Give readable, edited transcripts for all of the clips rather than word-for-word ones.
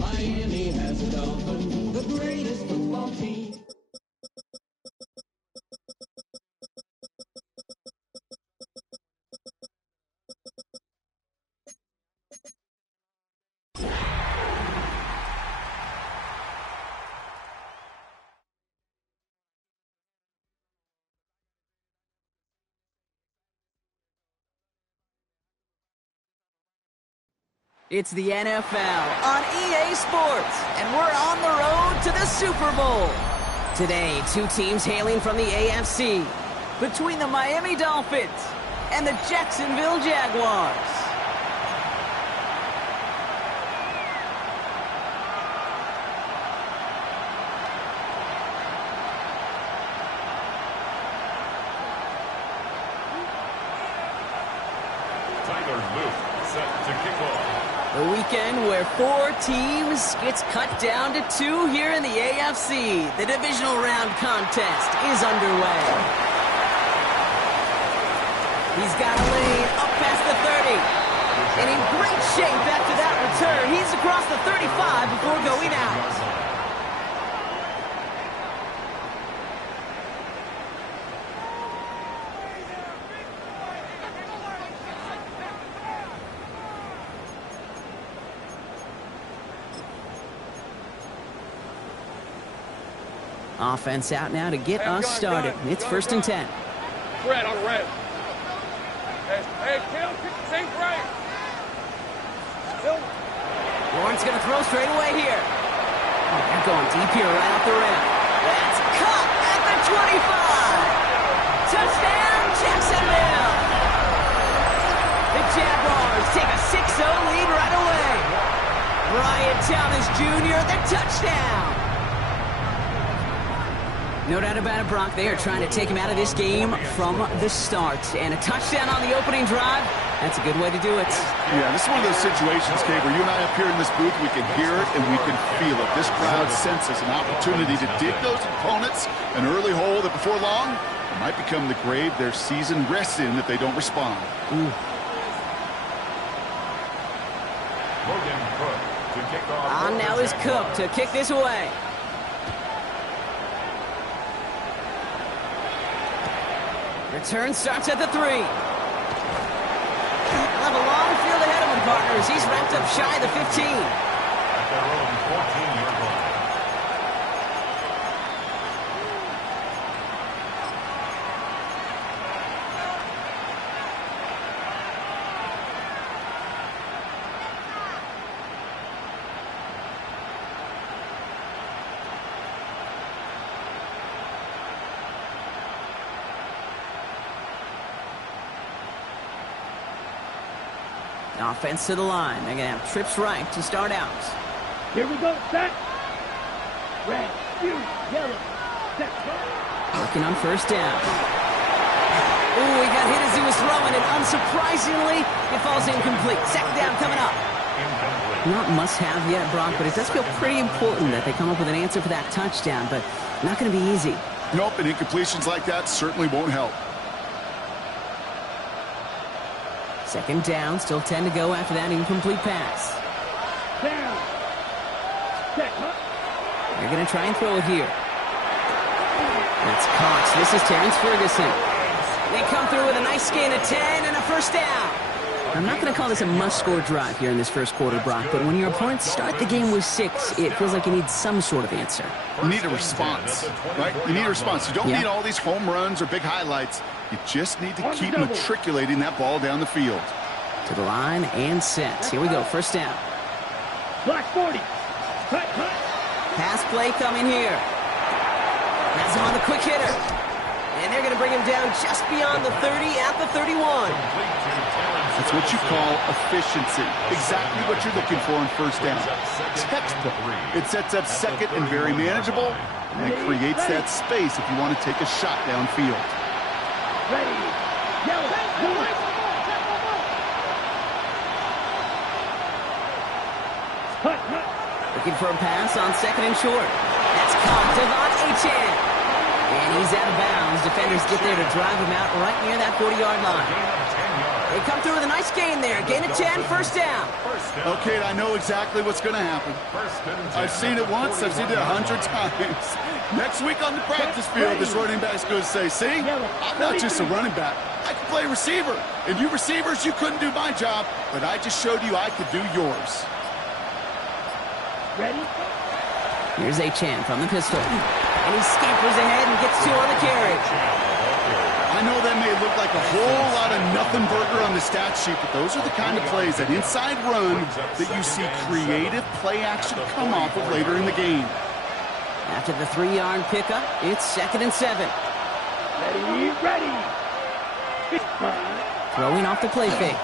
Miami has a Dolphin, the greatest football team. It's the NFL on EA Sports, and we're on the road to the Super Bowl. Today, two teams hailing from the AFC, between the Miami Dolphins and the Jacksonville Jaguars. The weekend where four teams gets cut down to two here in the AFC. The divisional round contest is underway. He's got a lane up past the 30. And in great shape after that return. He's across the 35 before going out. Offense out now to get us started. It's 1st and 10. Red on red. Hey, Kill, same right. Lawrence going to throw straight away here. Oh, they're going deep here right off the rim. That's caught at the 25. Touchdown, Jacksonville. The Jaguars take a 6-0 lead right away. Brian Thomas Jr., the touchdown. No doubt about it, Brock. They are trying to take him out of this game from the start. And a touchdown on the opening drive, that's a good way to do it. Yeah, this is one of those situations, Kate, where you and I up here in this booth, we can hear it and we can feel it. This crowd senses an opportunity to dig those opponents an early hole that before long might become the grave their season rests in if they don't respond. Ooh. On now is Cook to kick this away. Return starts at the 3. He'll have a long field ahead of him, partners. He's wrapped up shy of the 15. At their own 14-yard line. Offense to the line. They're going to have trips right to start out. Here we go, set. Red, blue, yellow, set. Working on 1st down. Ooh, he got hit as he was throwing it. Unsurprisingly, it falls incomplete. 2nd down coming up. Not must-have yet, Brock, but it does feel pretty important that they come up with an answer for that touchdown, but not going to be easy. Nope, and incompletions like that certainly won't help. 2nd down, still 10 to go after that incomplete pass. Down. Set. They're going to try and throw it here. That's Cox. This is Terrence Ferguson. They come through with a nice gain of 10 and a 1st down. I'm not going to call this a must-score drive here in this 1st quarter, Brock, but when your opponents start the game with 6, it feels like you need some sort of answer. You need a response, right? You need a response. You don't need all these home runs or big highlights. You just need to keep matriculating that ball down the field. To the line and set. Here we go, 1st down. Black 40. Cut. Pass play coming here. Has him on the quick hitter. And they're going to bring him down just beyond the 30 at the 31. That's what you call efficiency. Exactly what you're looking for in 1st down. Textbook. It sets up 2nd and very manageable, and it creates that space if you want to take a shot downfield. Ready. Yellow. Cut. Looking for a pass on 2nd and short. That's caught. Devon Achane. And he's out of bounds. Defenders get there to drive him out right near that 40-yard line. They come through with a nice gain there. Gain of 10, first down. Okay, I know exactly what's going to happen. I've seen it once. I've seen it 100 times. Next week on the practice field, this running back's going to say, see, I'm not just a running back. I can play receiver. And you receivers, you couldn't do my job, but I just showed you I could do yours. Ready? Here's Achane from the pistol. And he scampers ahead and gets 2 on the carry. I know that may look like a whole lot of nothing burger on the stat sheet, but those are the kind of plays, that inside run, that you see creative play action come off of later in the game. After the 3-yard pickup, it's 2nd and 7. Ready, ready. Throwing off the play fake.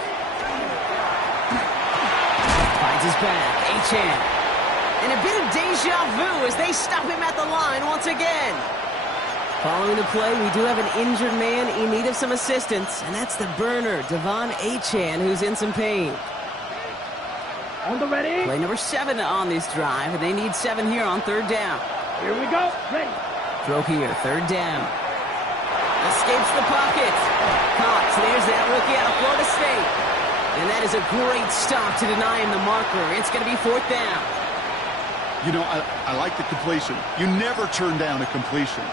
Finds his back. Achane. And a bit of deja vu as they stop him at the line once again. Following the play, we do have an injured man in need of some assistance, and that's the burner, Devon Achane, who's in some pain. On the ready. Play number 7 on this drive, and they need 7 here on 3rd down. Here we go. Ready. Throw here, 3rd down. Escapes the pocket. Cox, there's that rookie out of Florida State. And that is a great stop to deny him the marker. It's going to be 4th down. You know, I like the completion. You never turn down a completion.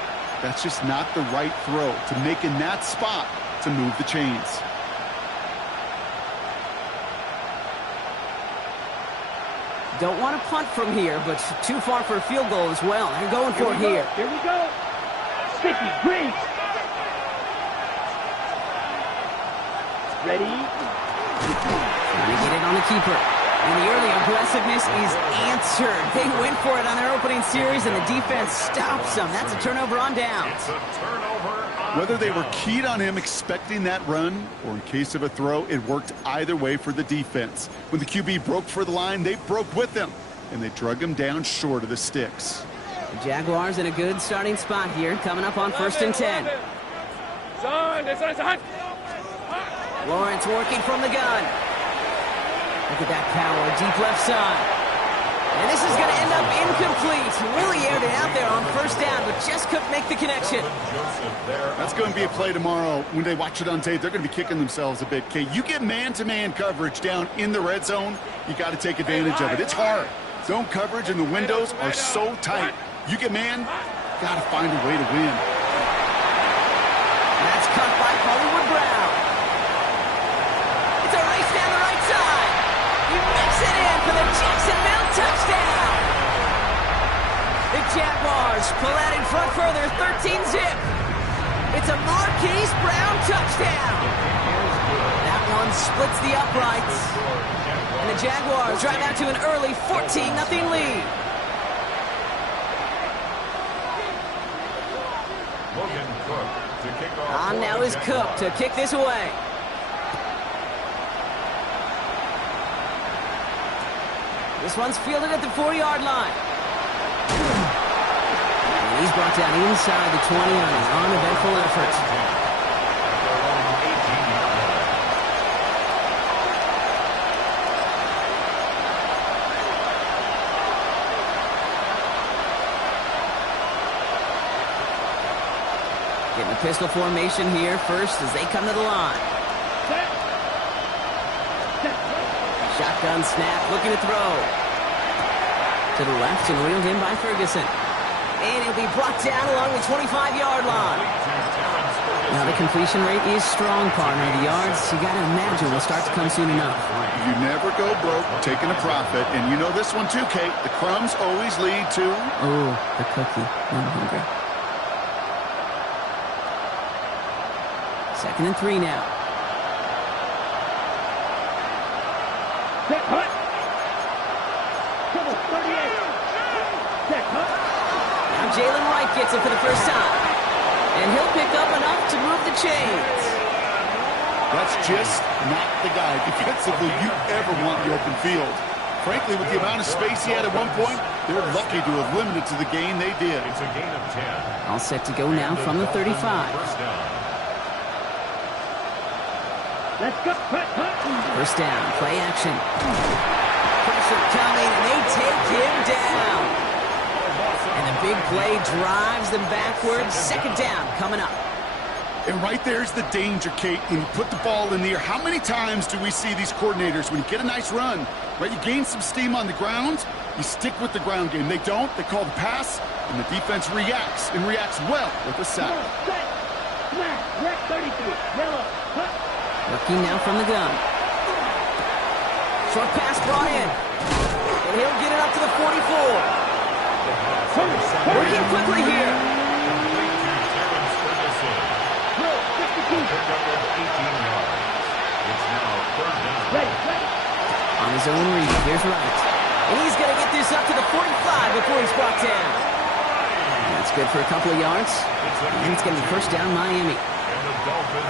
That's just not the right throw to make in that spot to move the chains. Don't want to punt from here, but too far for a field goal as well. They're going for it here. Here we go. Sticky, great. Ready. Trying to get it on the keeper. And the early aggressiveness is answered. They went for it on their opening series, and the defense stops them. That's a turnover on downs. It's a turnover on Whether they were downs. keyed on him expecting that run or in case of a throw, it worked either way for the defense. When the QB broke for the line, they broke with him, and they drug him down short of the sticks. The Jaguars in a good starting spot here, coming up on 1st and 10. Lawrence working from the gun. Look at that power, deep left side. And this is going to end up incomplete. Really aired it out there on 1st down, but just couldn't make the connection. That's going to be a play tomorrow. When they watch it on tape, they're going to be kicking themselves a bit. Okay, you get man-to-man coverage down in the red zone, you got to take advantage of it. It's hard. Zone coverage and the windows are so tight. You get man, got to find a way to win. That's cut by Hollywood Brown. It's a race down the right side. He makes it in for the Jacksonville touchdown. The Jaguars pull out in front further, 13-zip. It's a Marquise Brown touchdown. That one splits the uprights. And the Jaguars drive out to an early 14-0 lead. Logan Cook to kick off. On now is Cook to kick this away. This one's fielded at the 4-yard line. And he's brought down inside the 20 on an uneventful effort. Getting a pistol formation here first as they come to the line. Shotgun snap, looking to throw. To the left and reeled in by Ferguson. And he'll be brought down along the 25-yard line. Now the completion rate is strong, partner. The yards, you got to imagine, will start to come soon enough. You never go broke taking a profit. And you know this one too, Kate. The crumbs always lead to... Oh, the cookie. I'm hungry. 2nd and 3 now. Set hut. Double 38. Set hut. Now Jalen Wright gets it for the first time. And he'll pick up enough to move the chains. That's just not the guy defensively you ever want in the open field. Frankly, with the amount of space he had at one point, they're lucky to have limited to the gain they did. It's a gain of 10. All set to go now from the 35. First down. Let's go. Hut, hut. First down, play action. Pressure coming, and they take him down. And the big play drives them backwards. 2nd down coming up. And right there's the danger, Kate, when you put the ball in the air. How many times do we see these coordinators, when you get a nice run, right, you gain some steam on the ground, you stick with the ground game. They don't. They call the pass, and the defense reacts, and reacts well with a sack. Set. Smash. Red 33. Yellow. Cut. Working now from the gun. Short pass brought in. And he'll get it up to the 44. Working quickly here. Ready. On his own read, here's Wright. And he's going to get this up to the 45 before he's brought down. That's good for a couple of yards. And it's going to be first down Miami.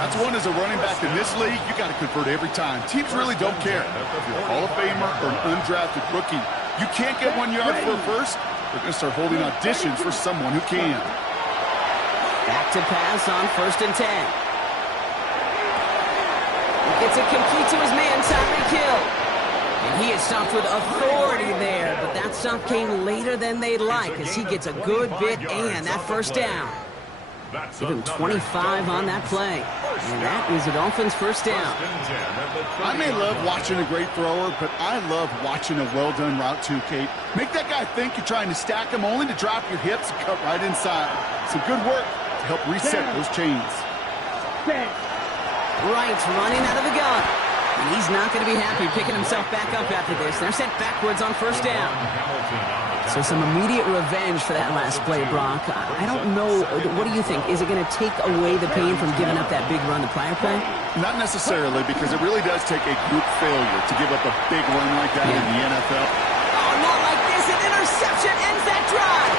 That's one as a running back in this league, you got to convert every time. Teams really don't care. If you're a Hall of Famer or an undrafted rookie, you can't get 1 yard for a first, they're going to start holding auditions for someone who can. Back to pass on 1st and 10. He gets it complete to his man, Tyreek Hill. And he is stopped with authority there, but that stop came later than they'd like as he gets a good bit and that first down. Give him 25 on that play. And that is a Dolphins first down. I may love watching a great thrower, but I love watching a well-done route too, Kate. Make that guy think you're trying to stack him only to drop your hips and cut right inside. Some good work to help reset those chains. Wright running out of the gun. And he's not going to be happy picking himself back up after this. They're sent backwards on first down. So some immediate revenge for that last play, Brock. I don't know. What do you think? Is it going to take away the pain from giving up that big run the prior play? Not necessarily, because it really does take a group failure to give up a big run like that in the NFL. Oh, not like this. An interception ends that drive.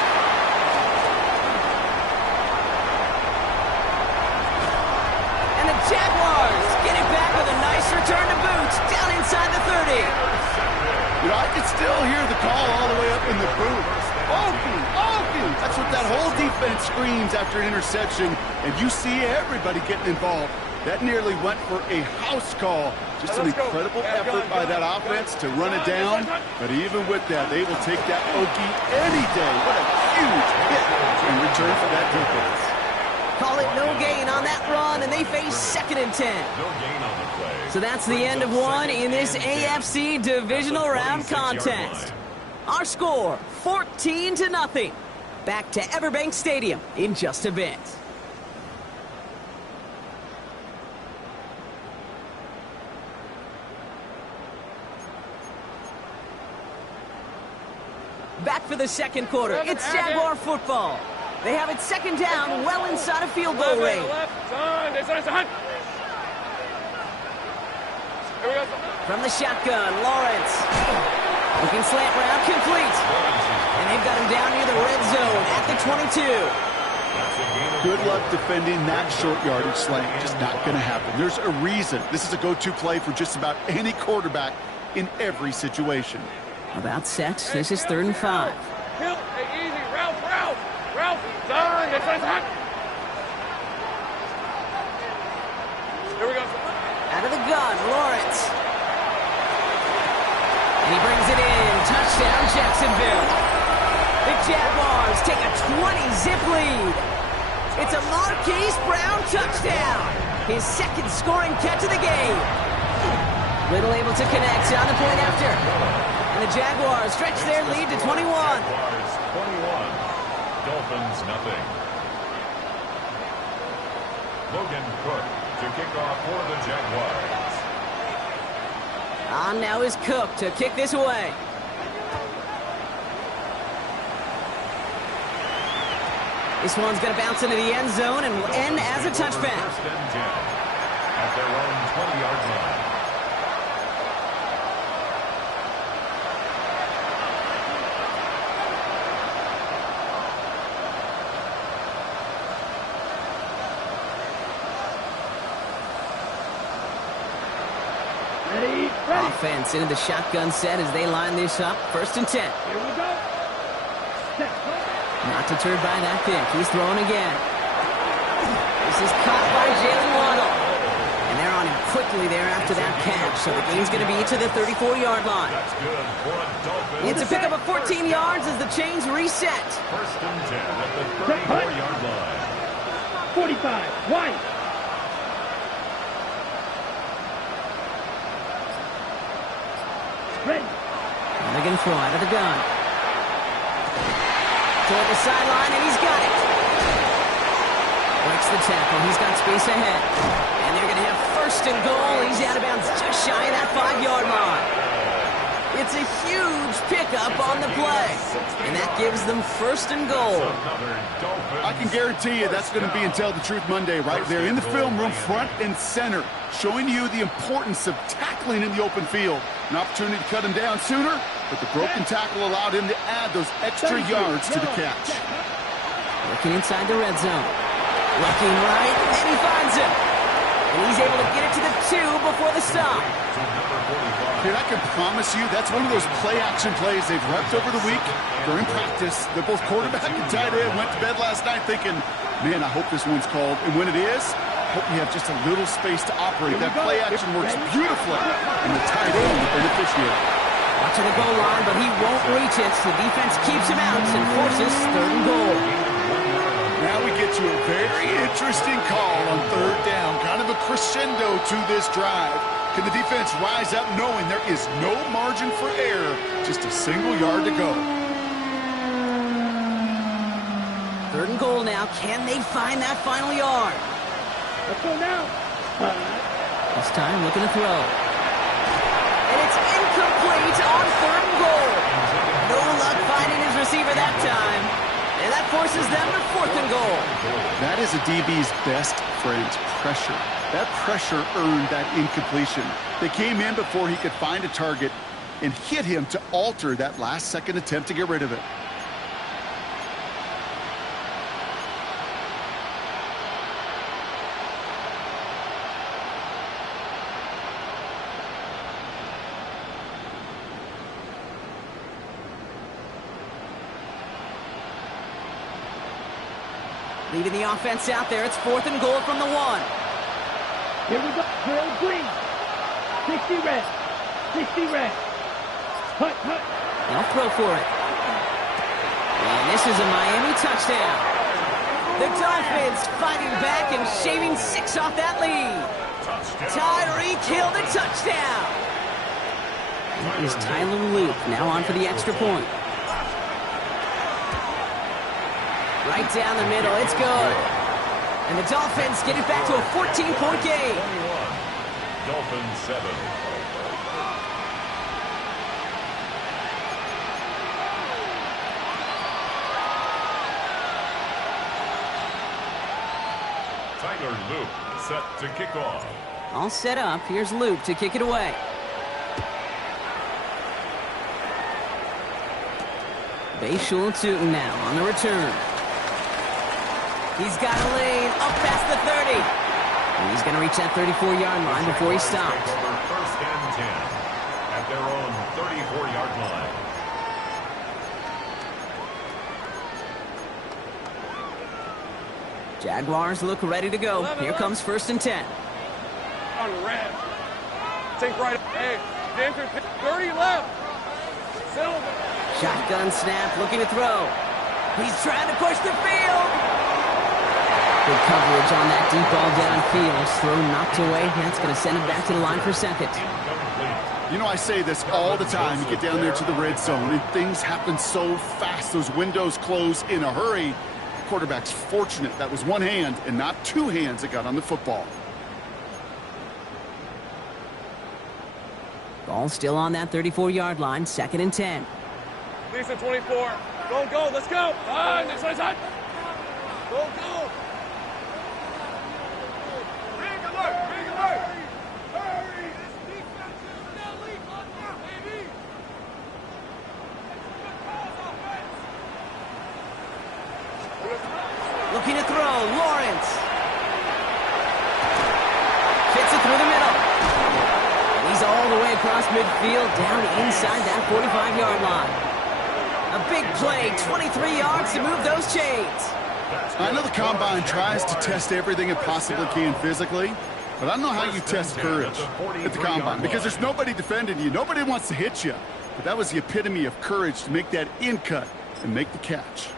And the Jaguars get it back with a nice return to boot down inside the 30. You know, I can still hear the call all the way up in the booth. Okie, Okie! That's what that whole defense screams after an interception, and you see everybody getting involved. That nearly went for a house call. Just an incredible effort by that offense to run it down, but even with that, they will take that Okie any day. What a huge hit in return for that defense. Call it no gain on that run, and they face 2nd and 10. No gain on the play. So that's the end of one in this AFC divisional round contest. Our score, 14-0. Back to Everbank Stadium in just a bit. Back for the second quarter. It's Jaguar football. They have it 2nd down, well inside a field goal range. From the shotgun, Lawrence. Looking slant route, complete. And they've got him down near the red zone at the 22. Good luck defending that short yardage slant. Just not going to happen. There's a reason. This is a go-to play for just about any quarterback in every situation. About set. This is 3rd and 5. Easy. Ralph. Turn. Here we go. Out of the gun, Lawrence. And he brings it in. Touchdown, Jacksonville. The Jaguars take a 20-zip lead. It's a Marquise Brown touchdown. His 2nd scoring catch of the game. Little able to connect on the point after. And the Jaguars stretch their lead to 21. Jaguars 21. Dolphins nothing. Logan Cook to kick off for the Jaguars. On now is Cook to kick this away. This one's going to bounce into the end zone and will end as a touchback. 1st and 10 at their own 20-yard line. Ready. Offense into the shotgun set as they line this up. 1st and 10. Here we go. Set. Not deterred by that pick. He's throwing again. This is caught by Jalen Waddle. And they're on him quickly there after that catch. So the game's going to be to the 34-yard line. That's good for a Dolphins. It's a pickup of 14 yards as the chains reset. 1st and 10 at the 34-yard line. 45. White. gonna throw out of the gun. Toward the sideline, and he's got it. Breaks the tackle. He's got space ahead. And they're going to have first and goal. He's out of bounds just shy of that 5-yard line. It's a huge pickup on the play. And that gives them first and goal. I can guarantee you that's going to be in Tell the Truth Monday right there in the film room, front and center, showing you the importance of tackling in the open field. An opportunity to cut him down sooner, but the broken tackle allowed him to add those extra yards to the catch. Working inside the red zone. Looking right, and he finds him. And he's able to get it to the 2 before the stop. Dude, I can promise you that's one of those play-action plays they've repped over the week during practice. They're both quarterback and tight end went to bed last night thinking, man, I hope this one's called. And when it is, I hope you have just a little space to operate. That play-action works beautifully, and the tight end the beneficiary. Watching the goal line, but he won't reach it. So the defense keeps him out and forces third and goal. Now we get to a very interesting call on third down. Kind of a crescendo to this drive. Can the defense rise up knowing there is no margin for error? Just a single yard to go. Third and goal now. Can they find that final yard? Let's go now. This time looking to throw. And it's incomplete on third and goal. No luck finding his receiver that time. And that forces them to fourth and goal. That is a DB's best friend, pressure. That pressure earned that incompletion. They came in before he could find a target and hit him to alter that last-second attempt to get rid of it. Leaving the offense out there. It's fourth and goal from the 1. Here we go. Drill green. 60 red. 60 red. Hut. They'll throw for it. And this is a Miami touchdown. The Dolphins fighting back and shaving 6 off that lead. Tyreek Hill the touchdown. That is Tyler Luke now on for the extra point. Right down the middle, it's good. And the Dolphins get it back to a 14-point game. Dolphins 7. Tyler Luke set to kick off. All set up. Here's Luke to kick it away. Bayshul Tootin now on the return. He's got a lane up past the 30. And he's going to reach that 34-yard line before he stops. First and 10 at their own 34-yard line. Jaguars look ready to go. Here comes first and 10. On the red. Take right. Hey, Denver, 30 left. Silver. Shotgun snap, looking to throw. He's trying to push the field. Good coverage on that deep ball downfield. Throw knocked away. That's going to send it back to the line for second. You know, I say this all the time. You get down there to the red zone, and things happen so fast. Those windows close in a hurry. The quarterback's fortunate. That was one hand and not two hands that got on the football. Ball still on that 34-yard line. Second and 10. Lisa 24. Go, let's go. Next side. Go. Big alert. Hurry. This defense is in the lead. Lock down, baby. Looking to throw. Lawrence. Fits it through the middle. He's all the way across midfield, down inside that 45-yard line. A big play, 23 yards to move those chains. I know the Combine tries to test everything it possibly can physically, but I don't know how you test courage at the Combine because there's nobody defending you. Nobody wants to hit you. But that was the epitome of courage to make that in cut and make the catch.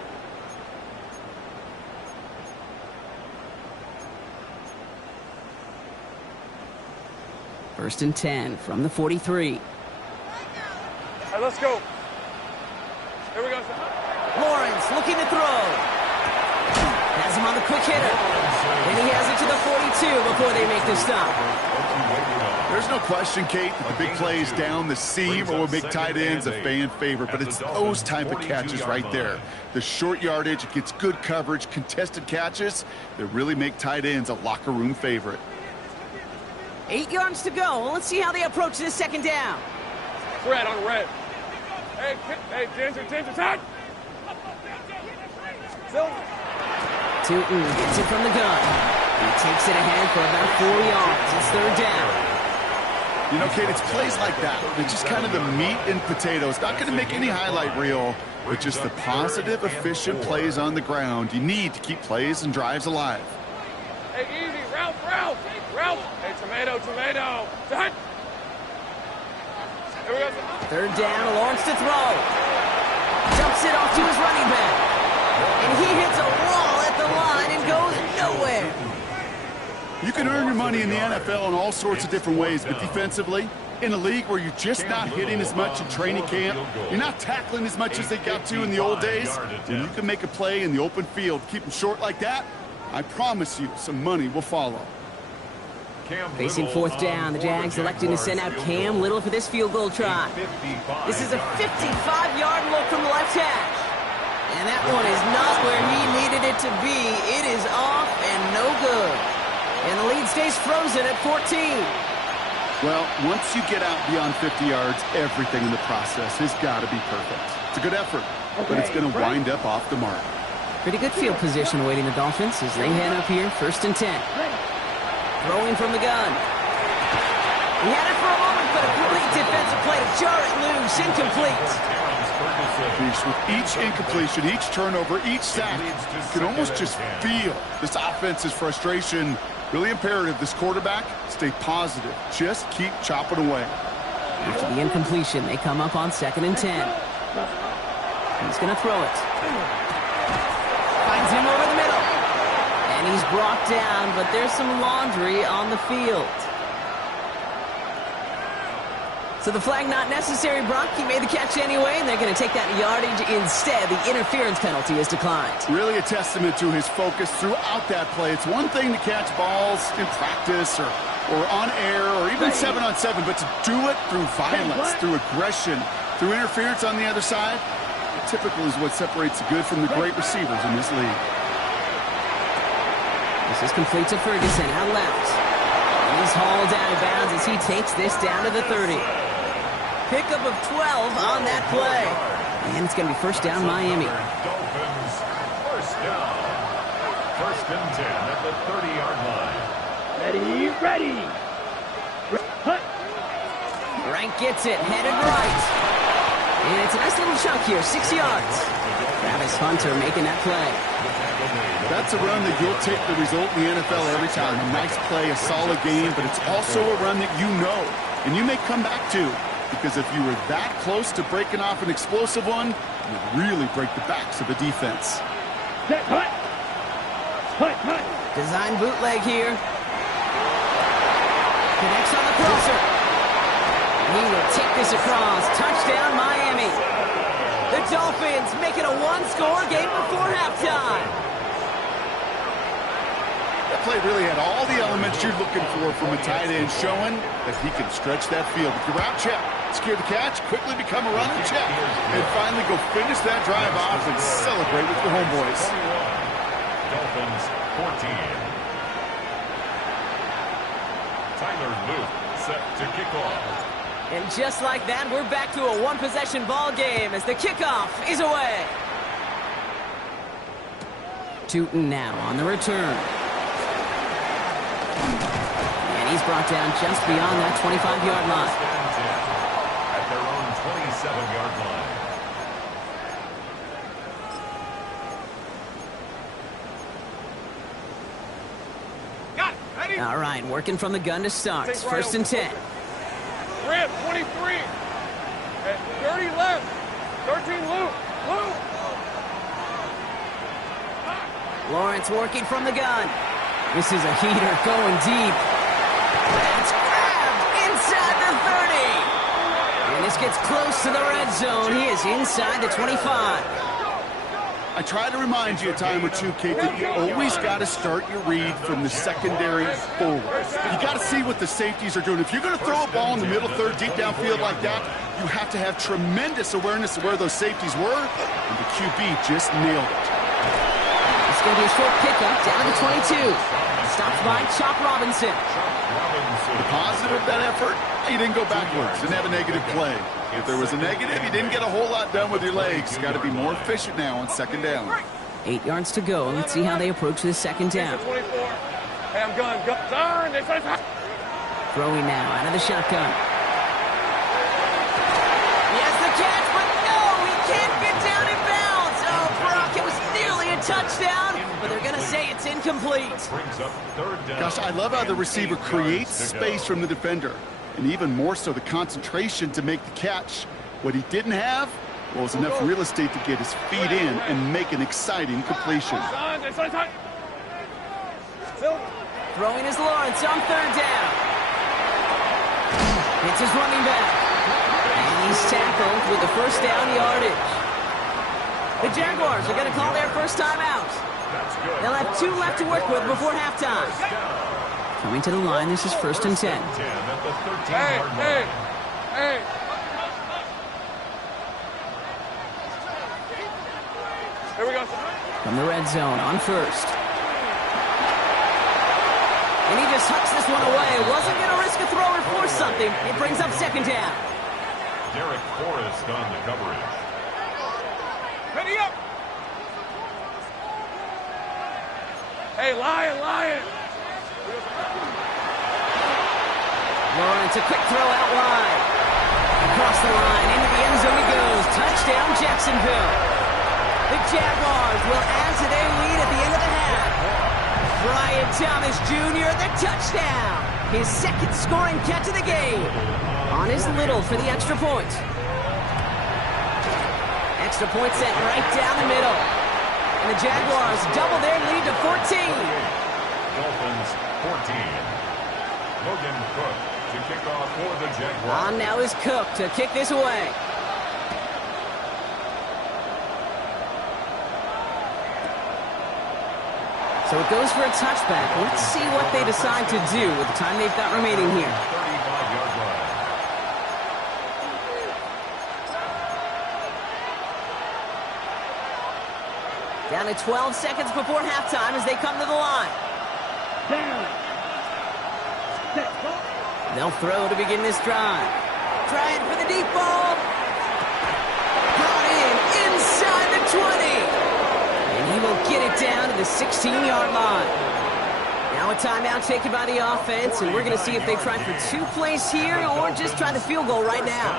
First and 10 from the 43. All right, let's go. Lawrence looking to throw. Has him on the quick hitter. And he has it to the 42 before they make the stop. There's no question, Kate, that the big plays down the seam will make tight ends a fan favorite, but it's those type of catches right there. The short yardage, it gets good coverage, contested catches that really make tight ends a locker room favorite. 8 yards to go. Let's see how they approach this second down. Red on red. Hey, Ginger, attack! Tootin gets it from the gun. He takes it ahead for about 4 yards. It's third down. You know, Kate, it's plays like that. It's just kind of the meat and potatoes. Not going to make any highlight reel, but just the positive, efficient plays on the ground. You need to keep plays and drives alive. Hey, easy, Ralph. Hey, tomato. Attack! Here we go. Third down, Lawrence to throw. Jumps it off to his running back. And he hits a wall at the line and goes nowhere. You can earn your money in the NFL in all sorts of different ways, but defensively, in a league where you're just not hitting as much in training camp, you're not tackling as much as they got to in the old days, when you can make a play in the open field, keep them short like that, I promise you some money will follow. Facing fourth down, the Jags electing to send out Cam Little for this field goal try. This is a 55-yard look from the left hash. And that one is not where he needed it to be. It is off and no good. And the lead stays frozen at 14. Well, once you get out beyond 50 yards, everything in the process has got to be perfect. It's a good effort, but it's going to wind up off the mark. Pretty good field position awaiting the Dolphins as they head up here, 1st and 10. Throwing from the gun. He had it for a moment, but a complete defensive play to jar it loose. Incomplete. With each incompletion, each turnover, each sack, you can almost just feel this offense's frustration. Really imperative this quarterback stay positive. Just keep chopping away. After the incompletion, they come up on 2nd and 10. He's going to throw it. Finds him over the middle. And he's brought down, but there's some laundry on the field. So the flag not necessary, Brock. He made the catch anyway, and they're going to take that yardage instead. The interference penalty is declined. Really a testament to his focus throughout that play. It's one thing to catch balls in practice or on air or even 7-on-7, but to do it through violence, through aggression, through interference on the other side, typical is what separates the good from the great receivers in this league. This is complete to Ferguson, out left. He's hauled out of bounds as he takes this down to the 30. Pickup of 12 on that play. And it's going to be first down, Miami. Dolphins, first down. 1st and 10 at the 30-yard line. Ready. Hut. Rank gets it, headed right. And it's a nice little chunk here, 6 yards. Travis Hunter making that play. That's a run that you'll take the result in the NFL every time. A nice play, a solid game, but it's also a run that you know and you may come back to. Because if you were that close to breaking off an explosive one, you'd really break the backs of a defense. Hut. Design bootleg here. Connects on the crosser. He will take this across. Touchdown, Miami. The Dolphins make it a one-score game before halftime. That play really had all the elements you're looking for from a tight end, showing that he can stretch that field. With your route check, secure the catch, quickly become a running check, and finally go finish that drive off and celebrate with your homeboys. Dolphins 14. Tyler Luke set to kick off. And just like that, we're back to a one-possession ball game as the kickoff is away. Tootin now on the return. And he's brought down just beyond that 25-yard line. At their own 27-yard line. Got it. Ready? All right, working from the gun to start. 1st and 10. Red, 23. Dirty left. 13 loop. Lawrence working from the gun. This is a heater going deep. That's grabbed inside the 30. And this just gets close to the red zone. He is inside the 25. I try to remind you a time or two, Kate, that you always got to start your read from the secondary forward. You got to see what the safeties are doing. If you're going to throw a ball in the middle third, deep downfield like that, you have to have tremendous awareness of where those safeties were, and the QB just nailed it. It's going to be a short pickup down to the 22. Stopped by Chop Robinson. The positive of that effort, he didn't go backwards, didn't have a negative play. If there was a negative, you didn't get a whole lot done with your legs. Got to be more efficient now on second down. 8 yards to go. Let's see how they approach this second down. 24. Hey, I'm gun. Turn. Throwing now out of the shotgun. He has the catch, but no, he can't get down in bounds. Oh, Brock, it was nearly a touchdown, but they're going to say it's incomplete. Gosh, I love how the receiver creates space from the defender, and even more so the concentration to make the catch. What he didn't have was enough real estate to get his feet in and make an exciting completion. Throwing is Lawrence on third down. It's his running back. And he's tackled with the first down yardage. The Jaguars are going to call their first time out. They'll have 2 left to work with before halftime. Coming to the line, this is 1st and 10. Hey. Here we go. From the red zone on first. And he just hucks this one away. Wasn't going to risk a throw or force something. It brings up second down. Derek Forrest on the coverage. Ready up. Hey, Lion. Lawrence, a quick throw out wide. Across the line, into the end zone he goes. Touchdown, Jacksonville. The Jaguars will add to their lead at the end of the half. Brian Thomas Jr., the touchdown. His second scoring catch of the game. On his little for the extra point. Extra point sent right down the middle. And the Jaguars double their lead to 14. Dolphins 14. Logan Cook to kick off for the Jaguars. On now is Cook to kick this away. So it goes for a touchback. Let's see what they decide to do with the time they've got remaining here. 35-yard line. Down to 12 seconds before halftime as they come to the line. Down. Set. They'll throw to begin this drive. Trying for the deep ball. Brought in inside the 20. And he will get it down to the 16-yard line. Now a timeout taken by the offense, and we're going to see if they try for 2 plays here or just try the field goal right now.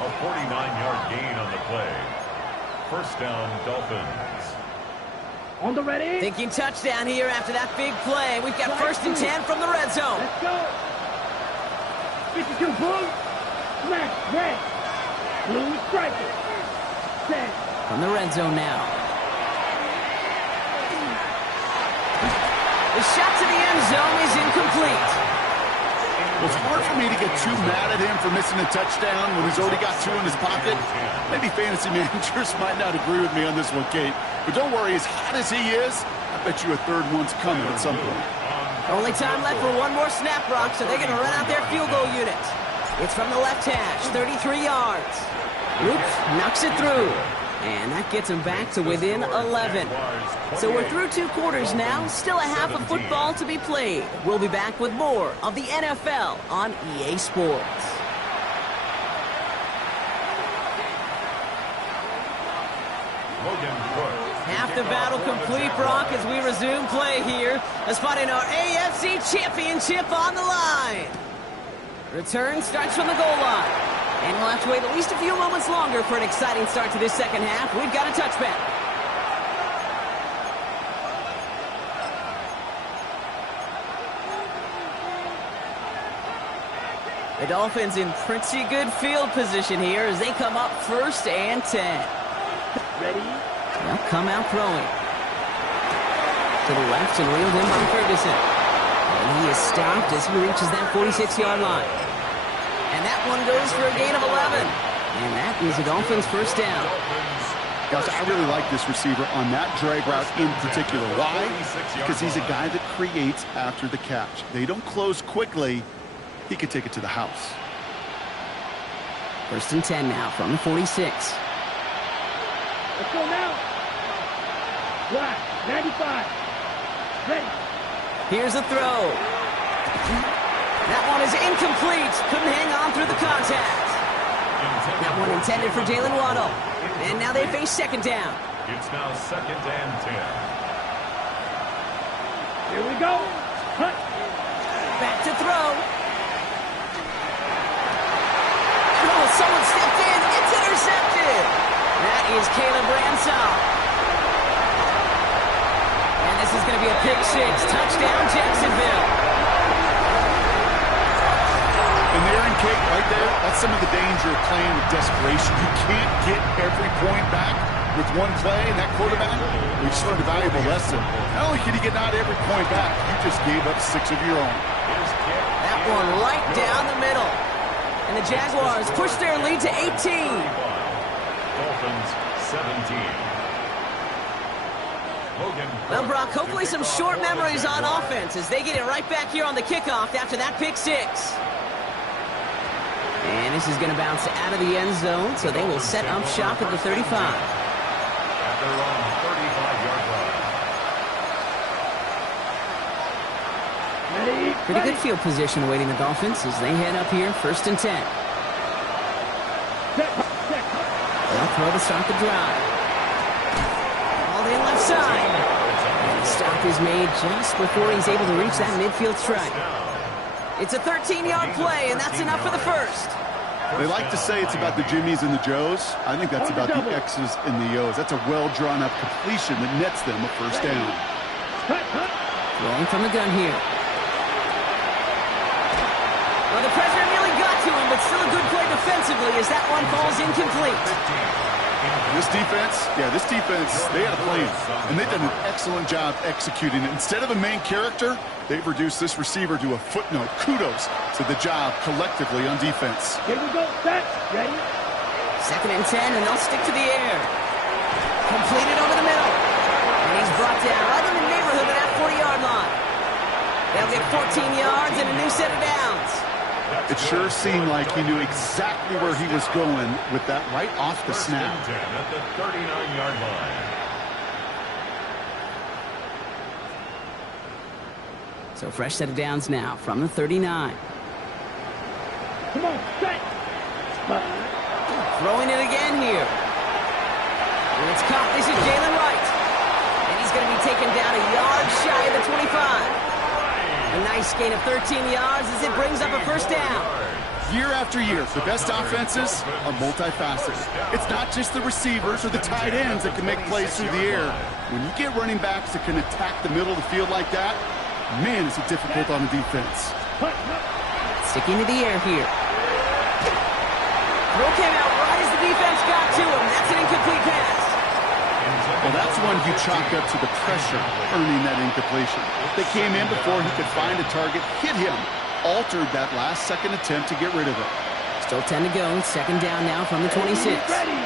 A 49-yard gain on the play. First down, Dolphins. On the ready. Thinking touchdown here after that big play. We've got 1st and 10 from the red zone. Let's go. 52 blue. Smash red. Blue striker. Set. From the red zone now. The shot to the end zone is incomplete. Well, it's hard for me to get too mad at him for missing a touchdown when he's already got 2 in his pocket. Maybe fantasy managers might not agree with me on this one, Kate. But don't worry, as hot as he is, I bet you a third one's coming at some point. Only time left for one more snap, Brock, so they're going to run out their field goal unit. It's from the left hash, 33 yards. Oops, knocks it through. And that gets them back to within 11. So we're through 2 quarters now, still a half of football to be played. We'll be back with more of the NFL on EA Sports. Logan Cook. Half the battle complete, Brock, as we resume play here. A spot in our AFC Championship on the line. Return starts from the goal line. And we'll have to wait at least a few moments longer for an exciting start to this second half. We've got a touchback. The Dolphins in pretty good field position here as they come up 1st and 10. Ready. They'll come out throwing. To the left and reeled in by Ferguson. And he is stopped as he reaches that 46-yard line. And that one goes for a gain of 11. And that is a Dolphins first down. Guys, I really like this receiver on that drag route in particular. Why? Because he's a guy that creates after the catch. They don't close quickly. He could take it to the house. First and 10 now from the 46. Let's go now. Black, 95. Ready. Here's a throw. That one is incomplete. Couldn't hang on through the contact. That one intended for Jalen Waddle. And now they face second down. It's now 2nd and 10. Here we go. Cut. Back to throw. Oh, someone stepped in. It's intercepted. That is Caleb Ransom. And this is going to be a pick six. Touchdown, Jacksonville. And there in Kate, right there, that's some of the danger of playing with desperation. You can't get every point back with one play, and that quarterback, we just learned a valuable lesson. Not only can you get not every point back, you just gave up 6 of your own. That one right down the middle. And the Jaguars push their lead to 18. Dolphins 17. Logan. Well, Brock, hopefully some short memories on offense as they get it right back here on the kickoff after that pick six. And this is going to bounce out of the end zone, so they will set up shop at the 35. At their own 35-yard line. Ready. Pretty good field position awaiting the Dolphins as they head up here, first and 10. They'll throw to start the drive. All in left side. And the stop is made just before he's able to reach that midfield strike. It's a 13-yard play, and that's enough for the first. They like to say it's about the Jimmies and the Joes. I think that's about the X's and the O's. That's a well-drawn-up completion that nets them a first down. Throwing from the gun here. Well, the pressure nearly got to him, but still a good play defensively as that one falls incomplete. This defense, they had a plan, and they've done an excellent job executing it. Instead of a main character, they've reduced this receiver to a footnote. Kudos to the job collectively on defense. Here we go. Set. Ready. Second and 10, and they'll stick to the air. Completed over the middle. And he's brought down right in the neighborhood of that 40-yard line. They'll get 14 yards and a new set of downs. It sure seemed like he knew exactly where he was going with that right off the snap. First and 10 at the 39-yard line. So fresh set of downs now from the 39. Come on. Set. Throwing it again here. And it's caught. This is Jalen Wright. And he's going to be taken down a yard shy of the 25. A nice gain of 13 yards as it brings up a first down. Year after year, the best offenses are multifaceted. It's not just the receivers or the tight ends that can make plays through the air. When you get running backs that can attack the middle of the field like that, man, is it difficult on the defense. Sticking to the air here. Throw came out right as the defense got to him. That's an incomplete pass. Well, that's one you chalk up to the pressure earning that incompletion. They came in before he could find a target, hit him, altered that last-second attempt to get rid of it. Still 10 to go. Second down now from the 26. Ready.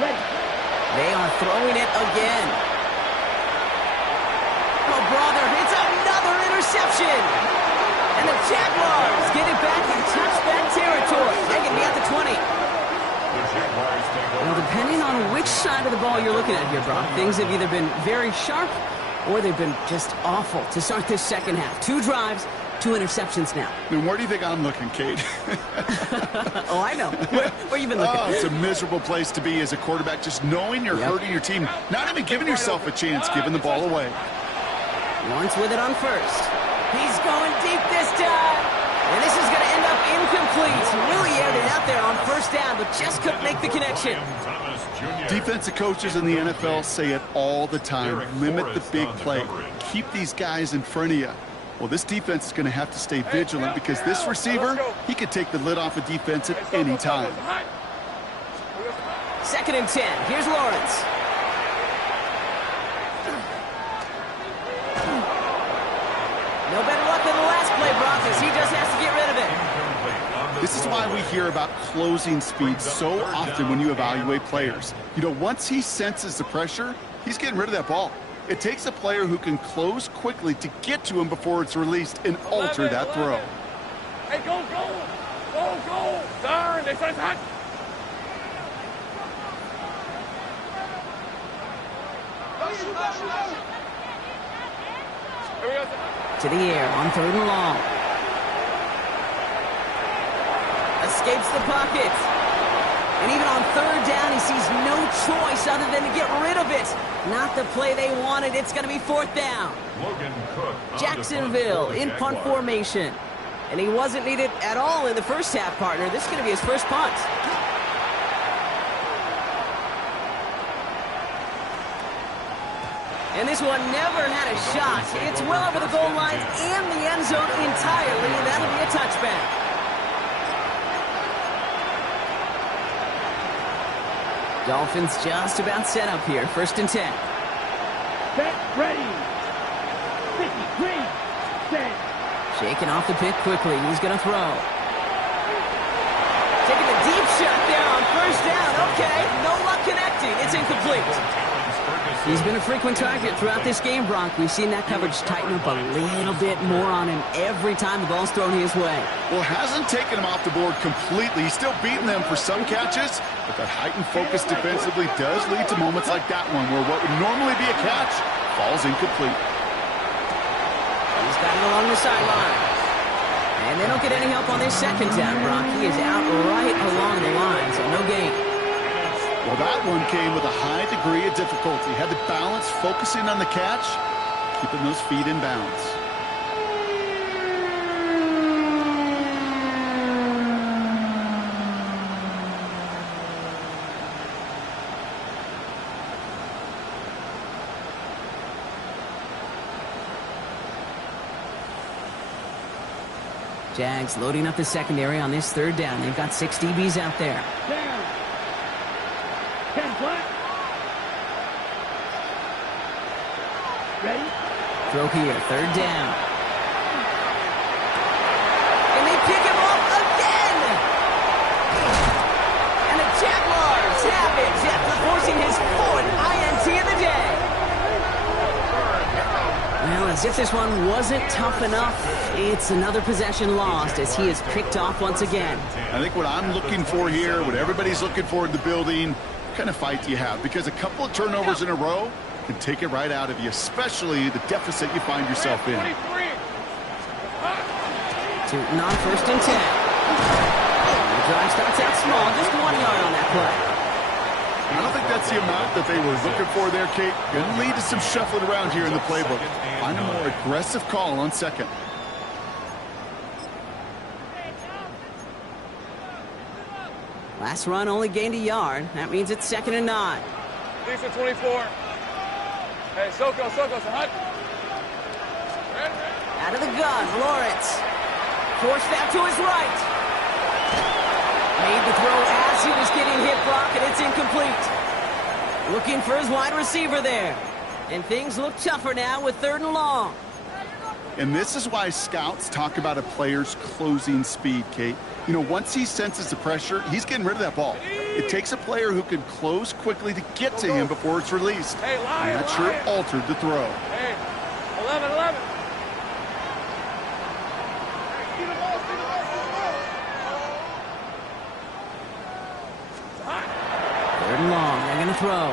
Ready. They are throwing it again. Oh, brother, it's another interception. And the Jaguars get it back in touchback territory. They can be at the 20. Well, depending on which side of the ball you're looking at here, Brock, things have either been very sharp or they've been just awful to start this second half. 2 drives, 2 interceptions now. And where do you think I'm looking, Kate? Oh, I know. Where you been looking? Oh, it's a miserable place to be as a quarterback, just knowing you're hurting your team, not even giving yourself a chance, giving the ball away. Lawrence with it on first. He's going deep this time. And this is going to end up incomplete. Really aired it out there on first down, but just couldn't make the connection. Defensive coaches in the NFL say it all the time. Limit the big play. Keep these guys in front of you. Well, this defense is going to have to stay vigilant because this receiver, he could take the lid off a defense at any time. Second and 10. Here's Lawrence. No better luck than the last play, Brock, as he just has to get rid of it. This is why we hear about closing speed so often when you evaluate players. You know, once he senses the pressure, he's getting rid of that ball. It takes a player who can close quickly to get to him before it's released and alter that throw. Hey, go! Go! Darn, they said it's hot. To the air on 3rd and long. Escapes the pocket. And even on 3rd down, he sees no choice other than to get rid of it. Not the play they wanted. It's going to be 4th down. Logan Cook Jacksonville in punt formation. And he wasn't needed at all in the first half, partner. This is going to be his first punt. And this one never had a shot. It's well over the goal lines and the end zone entirely, and that'll be a touchback. Dolphins just about set up here. 1st and 10. Set, ready. 53, set. Shaking off the pick quickly. He's going to throw. Taking the deep shot there on 1st down. Okay, no luck connecting. It's incomplete. He's been a frequent target throughout this game, Bronk. We've seen that coverage tighten up a little bit more on him every time the ball's thrown his way. Well, hasn't taken him off the board completely. He's still beating them for some catches, but that heightened focus defensively does lead to moments like that one where what would normally be a catch falls incomplete. He's got it along the sideline. And they don't get any help on this 2nd down, Bronk. He is out right along the line, so no gain. Well, that one came with a high degree of difficulty. Had to balance focusing on the catch, keeping those feet in bounds. Jags loading up the secondary on this 3rd down. They've got 6 DBs out there. Down. 10 flat. Ready? Throw here, 3rd down. And they pick him off again! And the Jaguars have it after forcing his 4th INT of the day. Well, as if this one wasn't tough enough, it's another possession lost as he is picked off once again. I think what I'm looking for here, what everybody's looking for in the building, what kind of fight do you have? Because a couple of turnovers in a row can take it right out of you, especially the deficit you find yourself in. 23. Tootin on 1st and 10. The drive starts out small, just 1 yard on that play. I don't think that's the amount that they were looking for there, Kate. Going to lead to some shuffling around here in the playbook. Find a more aggressive call on 2nd. Last run only gained a yard. That means it's 2nd and 9. Decent 24. Hey, Soko, hot. Out of the gun, Lawrence. Forced that to his right. Made the throw as he was getting hit, Brock, and it's incomplete. Looking for his wide receiver there. And things look tougher now with 3rd and long. And this is why scouts talk about a player's closing speed, Kate. You know, once he senses the pressure, he's getting rid of that ball. It takes a player who can close quickly to get to him before it's released. Hey, Lion, And that sure Lion. altered the throw. Hey, 11. Third and long. They're going to throw.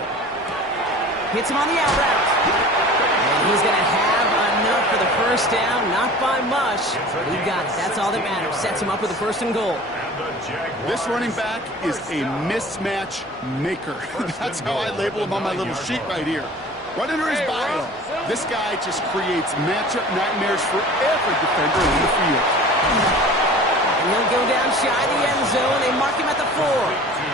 Hits him on the out route. And he's going to have enough for the 1st down. Not by much. He got it. That's all that matters. Sets him up with a 1st and goal. This running back is a mismatch maker. That's how I label him on my little sheet right here. Right under his bio, this guy just creates matchup nightmares for every defender in the field. And he'll go down shy of the end zone. They mark him at the 4.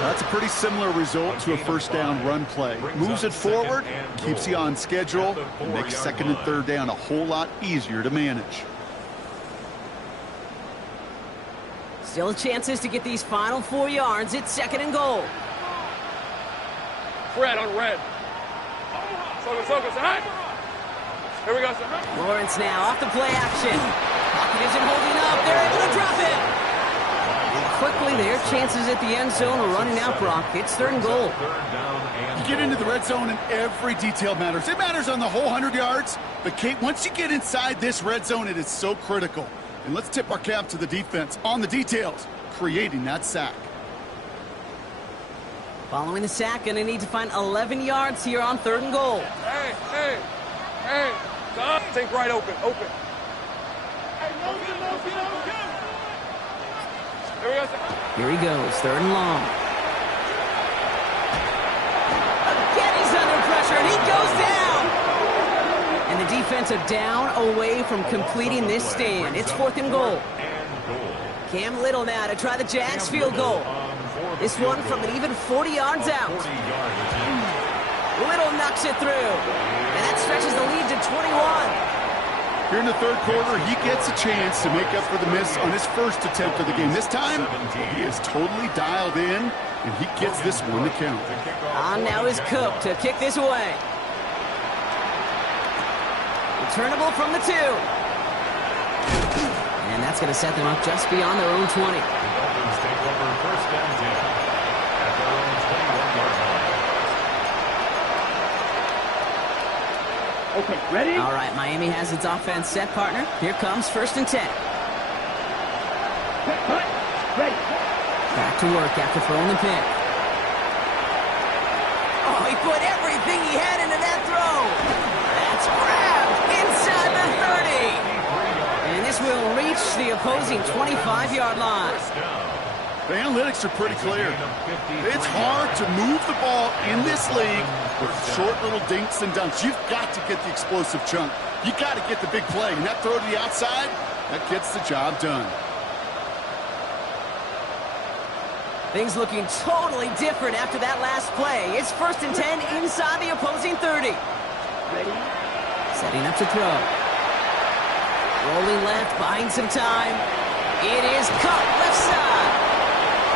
That's a pretty similar result to a 1st down run play. Moves it forward, keeps you on schedule, and makes 2nd and 3rd down a whole lot easier to manage. Still chances to get these final 4 yards. It's 2nd and goal. Fred on red. Soko, hot. Here we go, Lawrence now off the play action. Pocket isn't holding up. They're able to drop it. quickly. Their chances at the end zone are running out, Brock. It's 3rd and goal. You get into the red zone and every detail matters. It matters on the whole 100 yards. But, Kate, once you get inside this red zone, it is so critical. And let's tip our cap to the defense on the details, creating that sack. Following the sack, going to need to find 11 yards here on 3rd and goal. Hey. Stop. Think right open. Here he goes, 3rd and long. Again, he's under pressure, and he goes down. And the defensive down away from completing this stand. It's 4th and goal. Cam Little now to try the Jags field goal. This one from an even 40 yards out. Little knocks it through. And that stretches the lead to 21. Here in the 3rd quarter, he gets a chance to make up for the miss on his first attempt of the game. This time, he is totally dialed in, and he gets this one to count. On now is Cook to kick this away. Returnable from the 2. And that's going to set them up just beyond their own 20. The Dolphins take over 1st and 10 at their own 21-yard line. Okay, ready? All right, Miami has its offense set, partner. Here comes 1st and 10. Cut. Ready. Back to work after throwing the pick. Oh, he put everything he had into that throw. That's grabbed inside the 30. And this will reach the opposing 25-yard line. The analytics are pretty clear. It's hard to move the ball in this league with short little dinks and dunks. You've got to get the explosive chunk. You got to get the big play. And that throw to the outside, that gets the job done. Things looking totally different after that last play. It's 1st and 10 inside the opposing 30. Ready. Setting up to throw. Rolling left, buying some time. It is cut left side.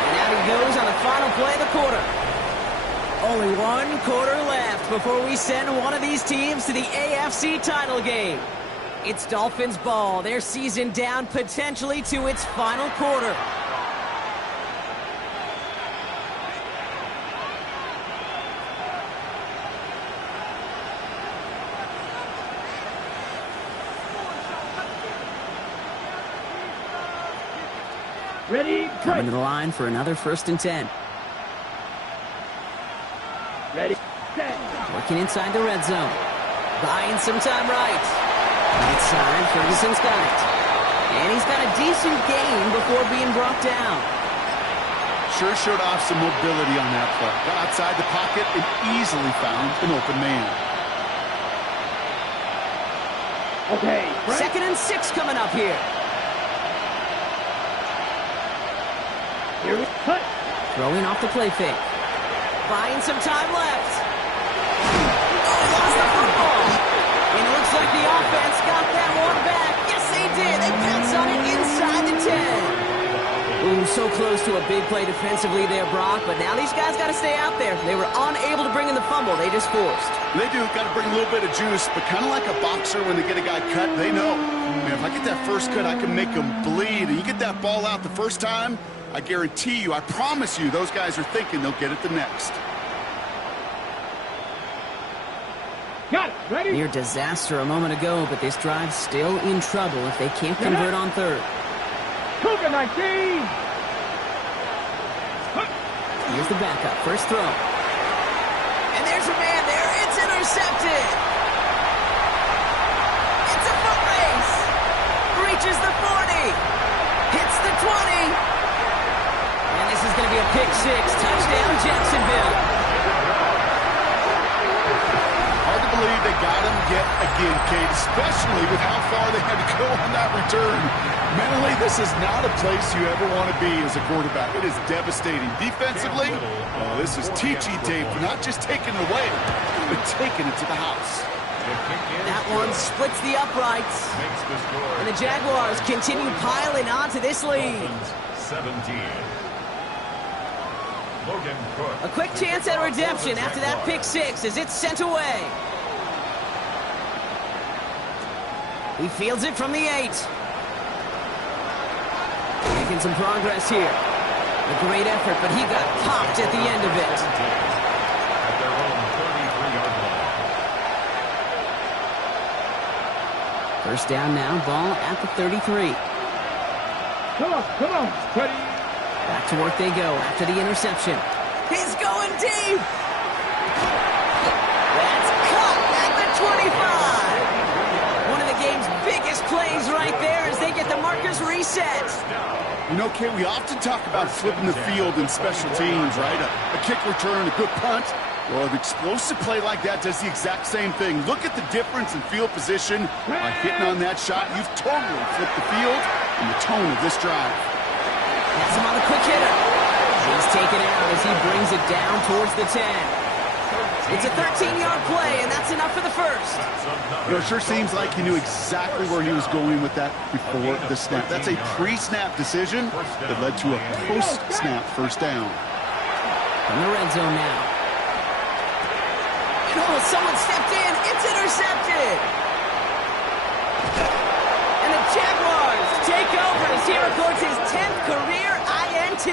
And out he goes on the final play of the quarter. Only 1 quarter left before we send one of these teams to the AFC title game. It's Dolphins ball. Their season down potentially to its final quarter. Ready. Coming to the line for another 1st and 10. Ready. Set. Working inside the red zone. Buying some time right. Right side, Ferguson's got it. And he's got a decent gain before being brought down. Sure showed off some mobility on that play. Got outside the pocket and easily found an open man. Okay. Ready. 2nd and 6 coming up here. Here we cut. Throwing off the play fake. Buying some time left. Oh, he lost the football. And it looks like the offense got that one back. Yes, they did. They pounce on it inside the 10. Ooh, so close to a big play defensively there, Brock. But now these guys got to stay out there. They were unable to bring in the fumble. They just forced. They do. Got to bring a little bit of juice, but kind of like a boxer when they get a guy cut, they know. Man, if I get that first cut, I can make him bleed. And you get that ball out the first time, I guarantee you, I promise you, those guys are thinking they'll get it the next. Got it. Ready. Near disaster a moment ago, but this drive's still in trouble if they can't convert on 3rd. Cougar 19. Here's the backup. First throw. And there's a man there. It's intercepted. It's a foot race. Reaches the 40. Hits the 20. And this is going to be a pick 6. Touchdown, Jacksonville. Hard to believe they got him yet again, Kate, especially with how far they had to go on that return. Mentally, this is not a place you ever want to be as a quarterback. It is devastating. Defensively, this is teachy tape for not just taking it away, but taking it to the house. That one splits the uprights. And the Jaguars continue piling onto this lead. 17. Logan Cook. A quick chance at redemption after that pick 6 as it's sent away. He fields it from the 8. Making some progress here. A great effort, but he got popped at the end of it. At their own 33-yard line. First down now, ball at the 33. Come on, Teddy. Back to work they go after the interception. He's going deep. That's caught at the 25. One of the game's biggest plays right there as they get the markers reset. You know, Kate, we often talk about flipping the field in special teams, right? A kick return, a good punt. Well, an explosive play like that does the exact same thing. Look at the difference in field position. By hitting on that shot, you've totally flipped the field and the tone of this drive. That's him on the quick hitter. He's taken out as he brings it down towards the 10. It's a 13-yard play, and that's enough for the first. You know, it sure seems like he knew exactly where he was going with that before the snap. That's a pre-snap decision that led to a post-snap first down. From the red zone now. Oh, someone stepped in. It's intercepted. And the Jaguars take over as he records his 10th career INT.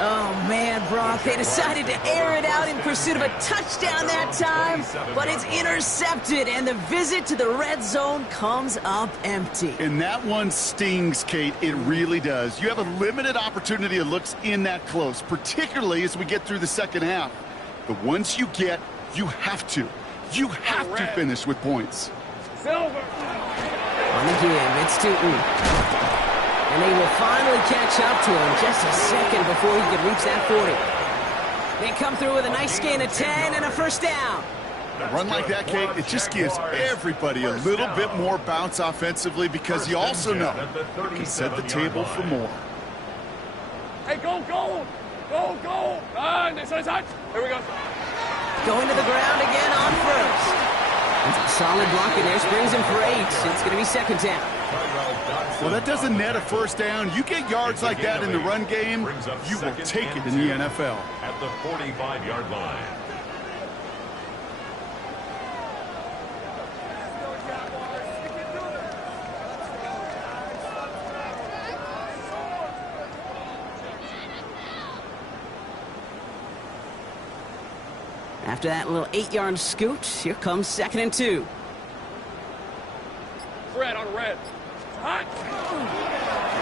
Oh, man, Brock, they decided to air it out in pursuit of a touchdown that time, but it's intercepted, and the visit to the red zone comes up empty. And that one stings, Kate. It really does. You have a limited opportunity that looks in that close, particularly as we get through the second half. But once you get, you have to finish with points. Silver. On the give, it's Tootin. And they will finally catch up to him just a second before he could reach that 40. They come through with a nice gain of 10 and a first down. A run like that, Kate, it just gives everybody a little bit more bounce offensively because you also know you can set the table for more. Hey, go. Next side. Here we go. Going to the ground again on first. It's a solid block in there. Brings him for 8. It's going to be second down. Well, that doesn't net a first down. You get yards like that in the run game, you will take it in the NFL. At the 45-yard line. After that little 8-yard scoot, here comes 2nd and 2. Red on red. Hot.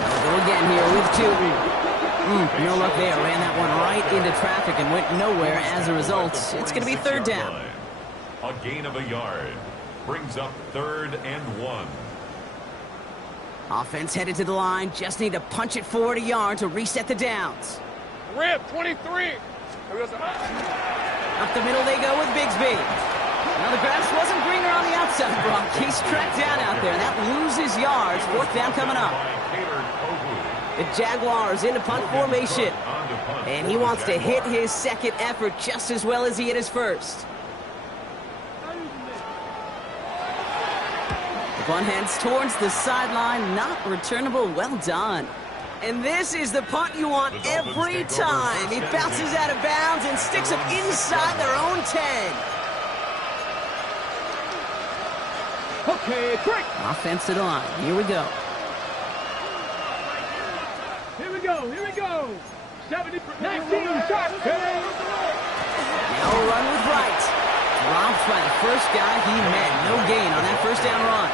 They'll go again here with Tootin. No luck there. Ran that one right into traffic and went nowhere as a result. It's going to be third down. A gain of a yard. Brings up 3rd and 1. Offense headed to the line. Just need to punch it forward a yard to reset the downs. Rip, 23. Here we go. Up the middle they go with Bigsby. Now the grass wasn't greener on the outside, Brock. He's tracked down out there, and that loses yards. Fourth down coming up. The Jaguars into punt formation. And he wants to hit his second effort just as well as he hit his first. The punt heads towards the sideline. Not returnable. Well done. And this is the punt you want every time. It bounces out of bounds and sticks them inside their own 10. Okay, break. Offense to the line. Here we go. Here we go. 70, 19, shot. Now a run with Wright. Dropped by the first guy he met. No gain on that first down run.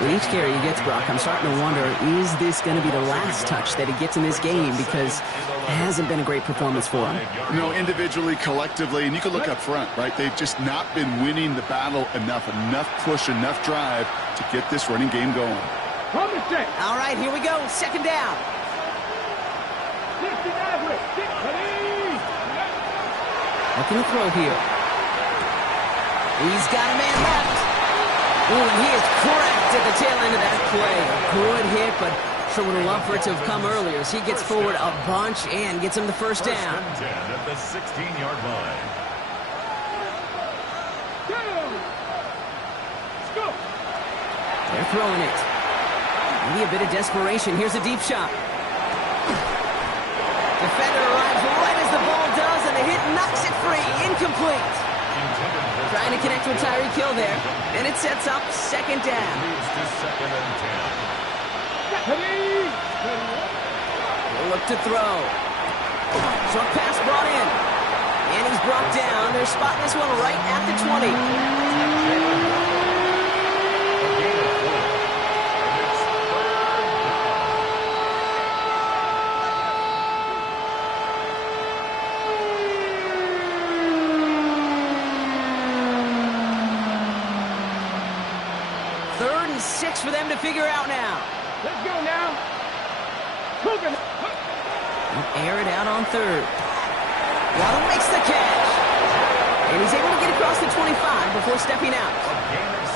With each carry he gets, Brock, I'm starting to wonder, is this going to be the last touch that he gets in this game? Because it hasn't been a great performance for him. You know, individually, collectively, and you can look up front, right? They've just not been winning the battle enough push, enough drive to get this running game going. All right, here we go. Second down. Looking to throw here. He's got a man left. Ooh, and he is cracked at the tail end of that play. Good hit, but sure would have loved for it to have come earlier as he gets forward a bunch and gets him the first down. 1st and 10 at the 16-yard line. They're throwing it. Maybe a bit of desperation. Here's a deep shot. Defender arrives right as the ball does, and the hit knocks it free. Incomplete. Trying to connect with Tyreek Hill there. And it sets up second down. Moves to 2nd and 10. They'll look to throw. Short pass brought in. And he's brought down. They're spotting this one right at the 20. Third and 6 for them to figure out now. Let's go now. Cooking. Air it out on third. Waddle makes the catch. And he's able to get across the 25 before stepping out. A gain of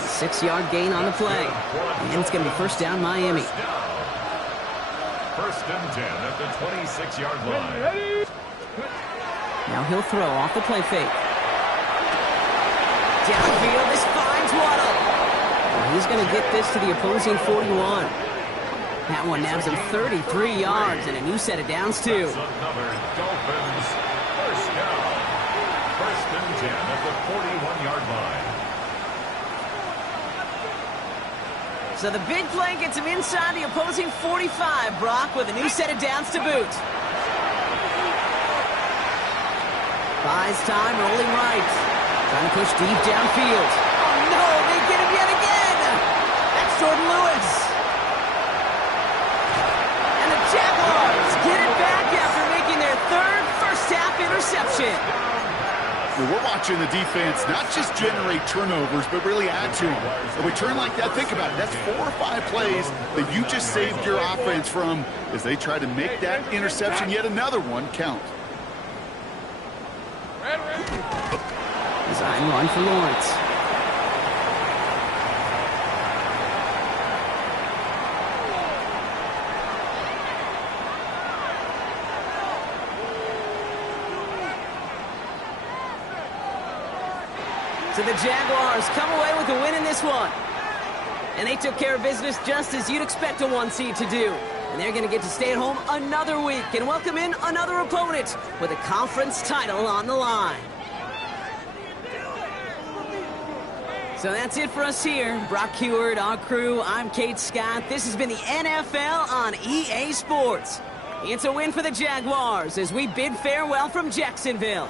6. 6-yard gain on the play. And it's going to be first down Miami. First and 10 at the 26-yard line. Ready? Now he'll throw off the play fake. Downfield, this finds Waddle. And he's going to get this to the opposing 41. That one nabs him 33 yards and a new set of downs, too. That's another Dolphins first down. First and 10 at the 41-yard line. So the big play gets him inside the opposing 45, Brock, with a new set of downs to boot. Buys time, rolling right. Trying to push deep downfield. Oh, no, they get him yet again. That's Jordan Lewis. And the Jaguars get it back after making their third first-half interception. Well, we're watching the defense not just generate turnovers, but really add to them. A return like that, think about it. That's 4 or 5 plays that you just saved your offense from as they try to make that interception, yet another one, count. Design run for Lawrence. So the Jaguars come away with a win in this one. And they took care of business just as you'd expect a 1 seed to do. And they're going to get to stay at home another week and welcome in another opponent with a conference title on the line. So that's it for us here. Brock Heward, our crew, I'm Kate Scott. This has been the NFL on EA Sports. It's a win for the Jaguars as we bid farewell from Jacksonville.